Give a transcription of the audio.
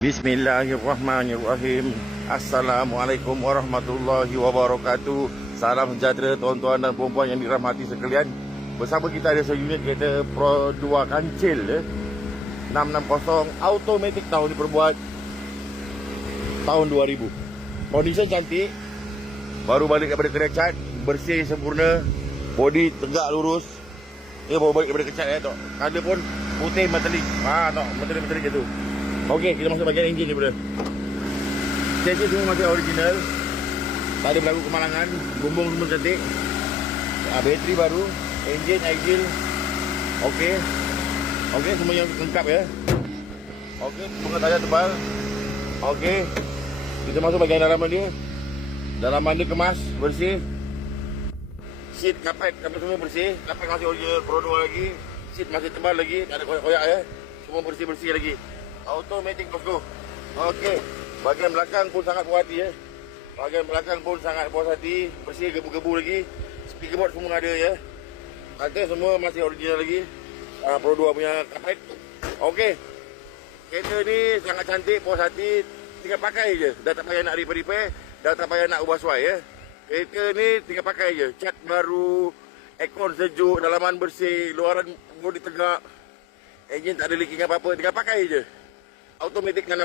Bismillahirrahmanirrahim. Assalamualaikum warahmatullahi wabarakatuh. Salam sejahtera tuan-tuan dan puan-puan yang dirahmati sekalian. Bersama kita ada seunit kereta Pro 2 kancil 660 automatic, tahun diperbuat tahun 2000. Kondisi cantik, baru balik daripada kedai cat, bersih sempurna, body tegak lurus. Baru balik daripada kedai cat Ada pun putih metalik. Metalik je tu. Okey, kita masuk bahagian enjin dulu. Chassis semua masih original. Tak ada berlaku kemalangan. Bumbung semua cantik. Bateri baru. Enjin, axle. Okey. Okey, semuanya lengkap ya. Okey, bunga tayar tebal. Okey. Kita masuk bahagian dalaman dia. Dalaman dia kemas, bersih. Seat, kapet semua bersih. Kapet masih original Pro 2 lagi. Seat masih tebal lagi. Tak ada koyak-koyak ya. Semua bersih-bersih lagi. Automatic bosku. Okey. Bahagian belakang pun sangat puas hati ya. Bahagian belakang pun sangat puas hati. Bersih, gebu-gebu lagi. Speaker board semua ada ya. Kaca semua masih original lagi. Pro 2 punya kapet. Okey. Kereta ni sangat cantik, puas hati. Tinggal pakai je. Dah tak payah nak repair. Dah tak payah nak ubah suai ya. Kereta ni tinggal pakai je. Cat baru. Aircon sejuk. Dalaman bersih. Luaran bodi tegak. Enjin tak ada leaking apa-apa. Tinggal pakai je. Automatic dengan